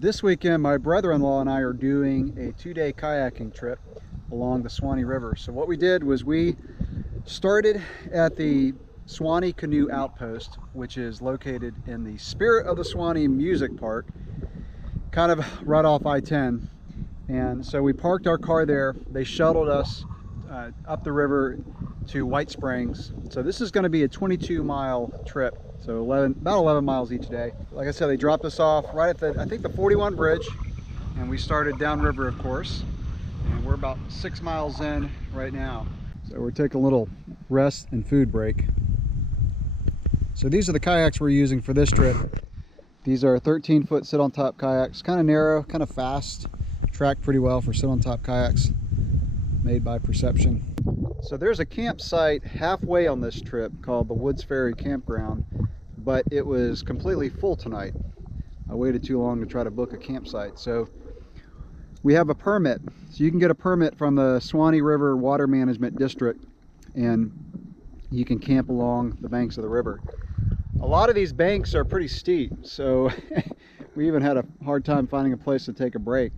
This weekend, my brother-in-law and I are doing a 2-day kayaking trip along the Suwannee River. So what we did was we started at the Suwannee Canoe Outpost, which is located in the Spirit of the Suwannee Music Park, kind of right off I-10. And so we parked our car there. They shuttled us up the river to White Springs. So this is going to be a 22-mile trip. So about 11 miles each day. Like I said, they dropped us off right at I think the 41 bridge, and we started downriver, of course. And we're about 6 miles in right now. So we're taking a little rest and food break. So these are the kayaks we're using for this trip. These are 13-foot sit-on-top kayaks, kind of narrow, kind of fast, track pretty well for sit-on-top kayaks, made by Perception. So there's a campsite halfway on this trip called the Ferry campground, but it was completely full tonight. I waited too long to try to book a campsite. So we have a permit. So you can get a permit from the Suwannee River Water Management District, and you can camp along the banks of the river. A lot of these banks are pretty steep, so we even had a hard time finding a place to take a break.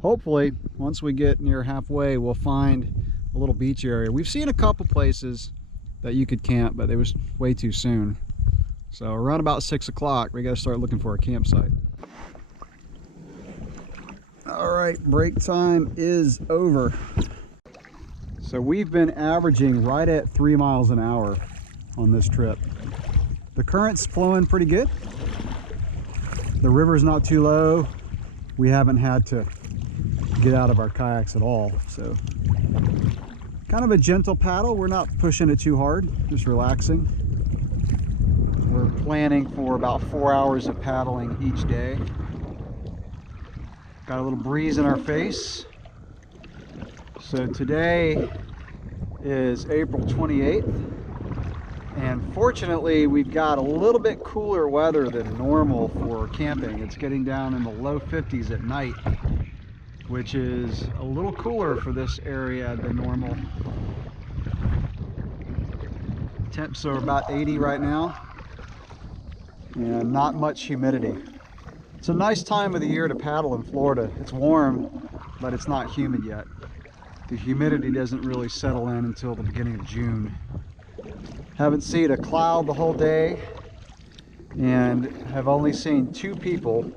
Hopefully, once we get near halfway, we'll find a little beach area. We've seen a couple places that you could camp, but it was way too soon. So around about 6 o'clock, we got to start looking for a campsite. All right, break time is over. So we've been averaging right at 3 miles an hour on this trip. The current's flowing pretty good. The river's not too low. We haven't had to get out of our kayaks at all. So kind of a gentle paddle. We're not pushing it too hard, just relaxing. We're planning for about 4 hours of paddling each day. Got a little breeze in our face. So today is April 28th. And fortunately, we've got a little bit cooler weather than normal for camping. It's getting down in the low 50s at night, which is a little cooler for this area than normal. Temps are about 80 right now, and not much humidity. It's a nice time of the year to paddle in Florida. It's warm, but it's not humid yet. The humidity doesn't really settle in until the beginning of June. Haven't seen a cloud the whole day, and have only seen 2 people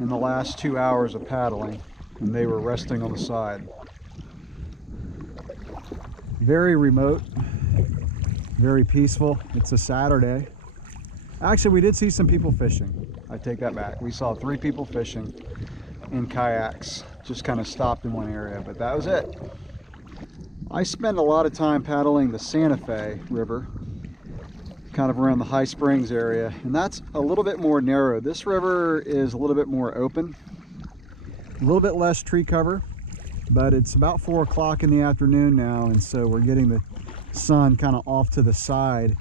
in the last 2 hours of paddling, and they were resting on the side. Very remote, very peaceful. It's a Saturday. Actually, we did see some people fishing. I take that back. We saw 3 people fishing in kayaks, just kind of stopped in one area, but that was it. I spend a lot of time paddling the Santa Fe River, kind of around the High Springs area, and that's a little bit more narrow. This river is a little bit more open, a little bit less tree cover, but it's about 4 o'clock in the afternoon now, and so we're getting the sun kind of off to the side.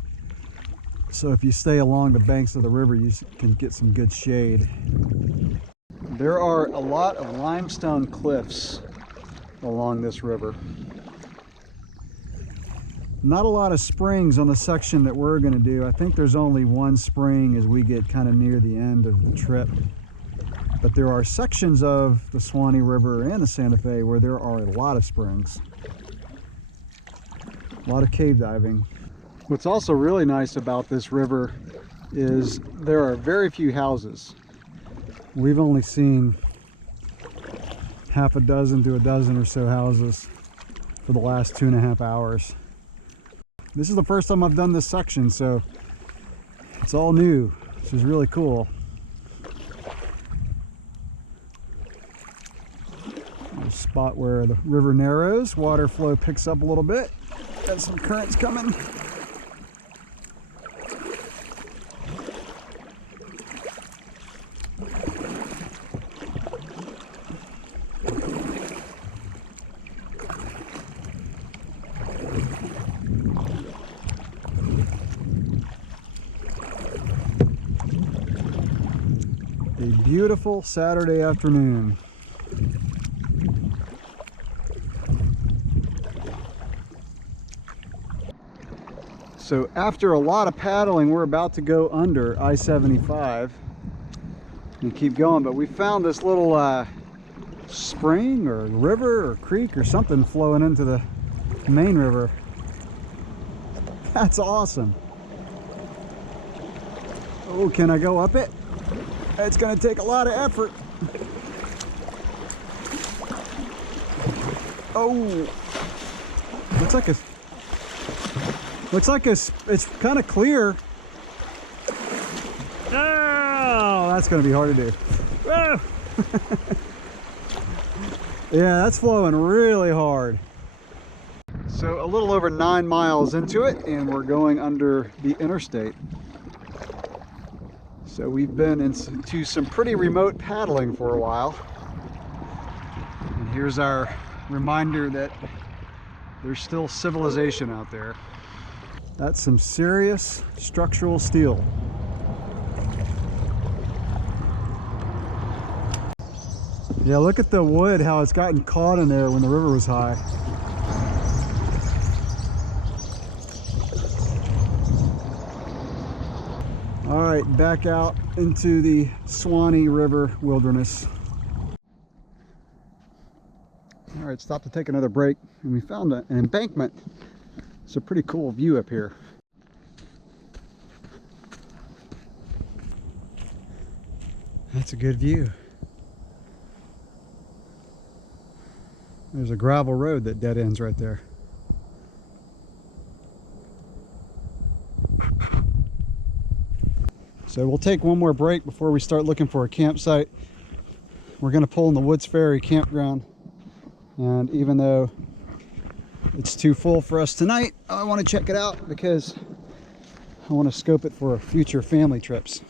So if you stay along the banks of the river, you can get some good shade. There are a lot of limestone cliffs along this river. Not a lot of springs on the section that we're going to do. I think there's only 1 spring as we get kind of near the end of the trip. But there are sections of the Suwannee River and the Santa Fe where there are a lot of springs. A lot of cave diving. What's also really nice about this river is there are very few houses. We've only seen half a dozen to a dozen or so houses for the last 2.5 hours. This is the first time I've done this section, so it's all new, which is really cool. There's a spot where the river narrows, water flow picks up a little bit. Got some currents coming. A beautiful Saturday afternoon. So after a lot of paddling, we're about to go under I-75, and keep going. But we found this little spring or river or creek or something flowing into the main river. That's awesome. Oh, can I go up it? It's gonna take a lot of effort. Oh, looks like it's kind of clear. Oh, that's gonna be hard to do. Oh. Yeah, that's flowing really hard. So a little over 9 miles into it, and we're going under the interstate. So we've been into some pretty remote paddling for a while. And here's our reminder that there's still civilization out there. That's some serious structural steel. Yeah, look at the wood, how it's gotten caught in there when the river was high. All right, back out into the Suwannee River wilderness. All right, stopped to take another break, and we found an embankment. It's a pretty cool view up here. That's a good view. There's a gravel road that dead ends right there. So we'll take one more break before we start looking for a campsite. We're going to pull in the Woods Ferry campground. And even though it's too full for us tonight, I want to check it out because I want to scope it for future family trips.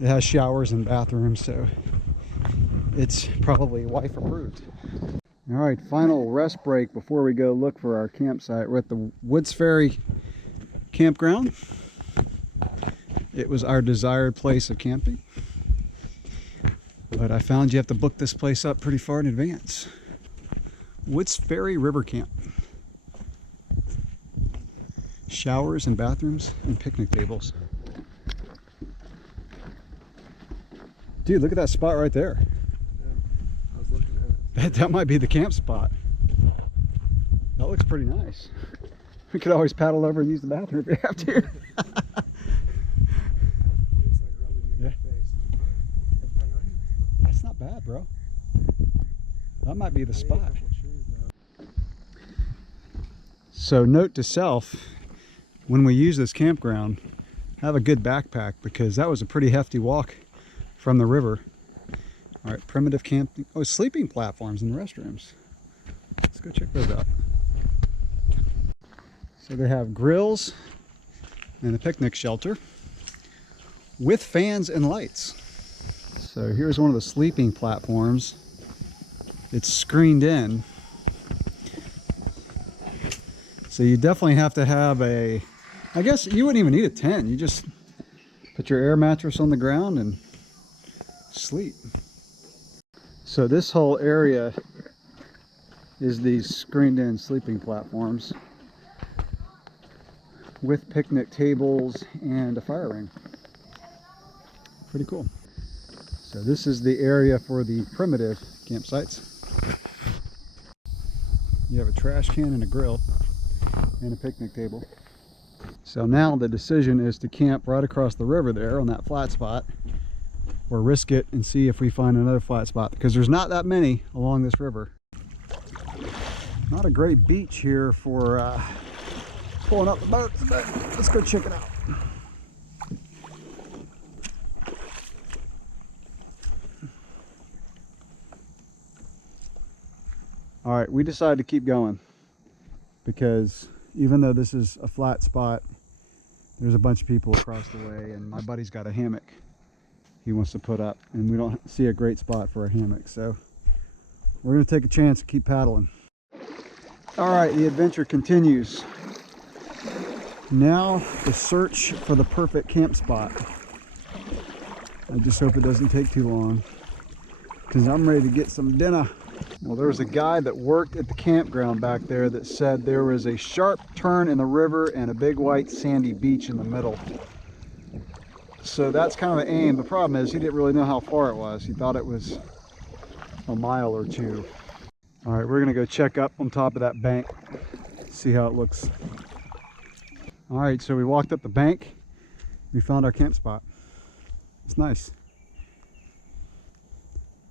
It has showers and bathrooms, so it's probably wife approved. All right, final rest break before we go look for our campsite. We're at the Woods Ferry campground. It was our desired place of camping, but I found you have to book this place up pretty far in advance. Woods Ferry River Camp. Showers and bathrooms and picnic tables. Dude, look at that spot right there. Yeah, I was looking at it. That might be the camp spot. That looks pretty nice. We could always paddle over and use the bathroom if we have to. It's like rubbing in your face. That's not bad, bro. That might be the spot. So note to self, when we use this campground, have a good backpack because that was a pretty hefty walk from the river. All right, primitive camping. Oh, sleeping platforms and restrooms. Let's go check those out. So they have grills and a picnic shelter with fans and lights. So here's one of the sleeping platforms. It's screened in. So you definitely have to have a, I guess you wouldn't even need a tent. You just put your air mattress on the ground and sleep. So this whole area is these screened in sleeping platforms with picnic tables and a fire ring. Pretty cool. So this is the area for the primitive campsites. You have a trash can and a grill and a picnic table. So now the decision is to camp right across the river there on that flat spot, or risk it and see if we find another flat spot, because there's not that many along this river. Not a great beach here for pulling up the boats, but let's go check it out. All right, we decided to keep going because even though this is a flat spot, there's a bunch of people across the way, and my buddy's got a hammock he wants to put up, and we don't see a great spot for a hammock, so we're going to take a chance and keep paddling. All right, the adventure continues. Now the search for the perfect camp spot. I just hope it doesn't take too long because I'm ready to get some dinner. Well, there was a guy that worked at the campground back there that said there was a sharp turn in the river and a big white sandy beach in the middle. So that's kind of an aim. The problem is he didn't really know how far it was. He thought it was a mile or two. All right, we're gonna go check up on top of that bank, see how it looks. All right, so we walked up the bank. We found our camp spot. It's nice.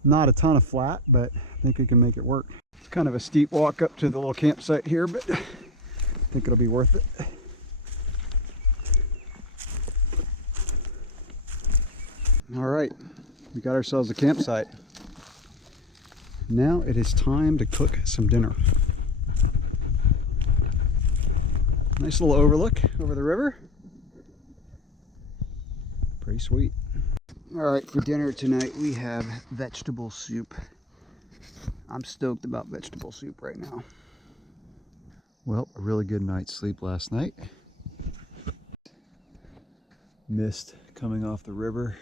Not a ton of flat, but I think we can make it work. It's kind of a steep walk up to the little campsite here, but I think it'll be worth it. All right, we got ourselves a campsite. Now it is time to cook some dinner. Nice little overlook over the river. Pretty sweet. All right, for dinner tonight we have vegetable soup. I'm stoked about vegetable soup right now. Well, a really good night's sleep last night. Mist coming off the river.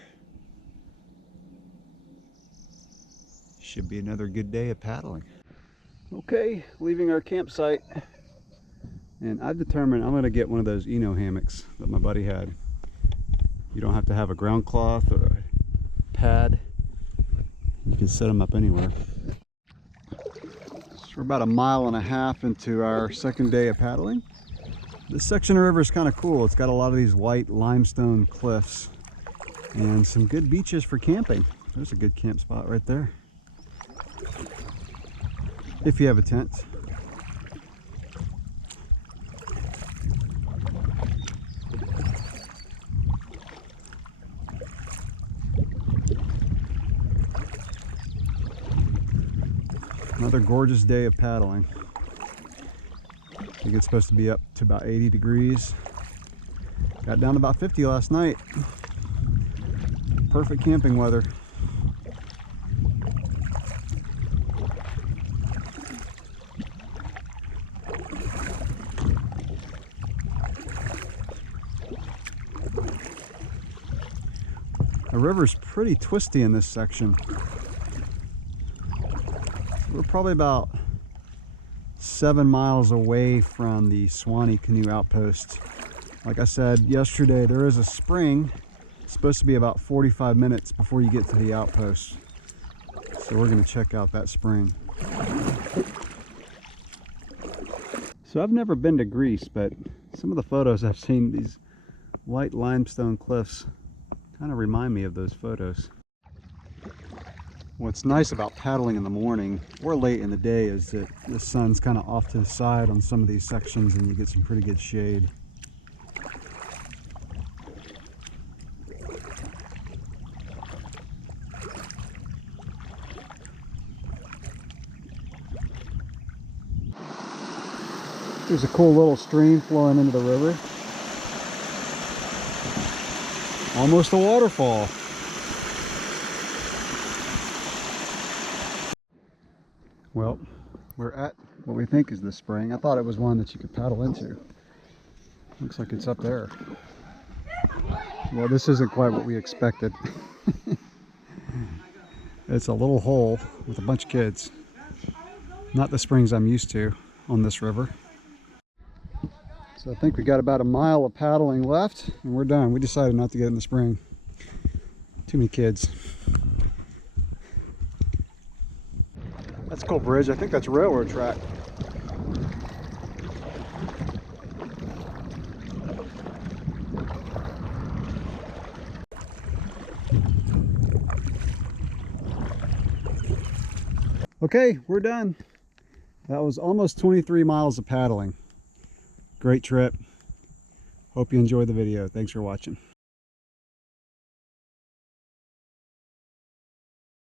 Should be another good day of paddling. Okay, leaving our campsite. And I've determined I'm gonna get one of those hammocks that my buddy had. You don't have to have a ground cloth or a pad. You can set them up anywhere. So we're about 1.5 miles into our second day of paddling. This section of river is kind of cool. It's got a lot of these white limestone cliffs and some good beaches for camping. There's a good camp spot right there. If you have a tent. Another gorgeous day of paddling. I think it's supposed to be up to about 80 degrees. Got down to about 50 last night. Perfect camping weather. The river's pretty twisty in this section. We're probably about 7 miles away from the Suwannee Canoe Outpost. Like I said yesterday, there is a spring. It's supposed to be about 45 minutes before you get to the outpost. So we're going to check out that spring. So I've never been to Greece, but some of the photos I've seen, these white limestone cliffs kind of remind me of those photos. What's nice about paddling in the morning or late in the day is that the sun's kind of off to the side on some of these sections and you get some pretty good shade. There's a cool little stream flowing into the river. Almost a waterfall. Well, we're at what we think is the spring. I thought it was one that you could paddle into. Looks like it's up there. Well, this isn't quite what we expected. It's a little hole with a bunch of kids. Not the springs I'm used to on this river. So I think we got about 1 mile of paddling left and we're done. We decided not to get in the spring. Too many kids. That's a cool bridge. I think that's a railroad track. Okay, we're done. That was almost 23 miles of paddling. Great trip. Hope you enjoyed the video. Thanks for watching.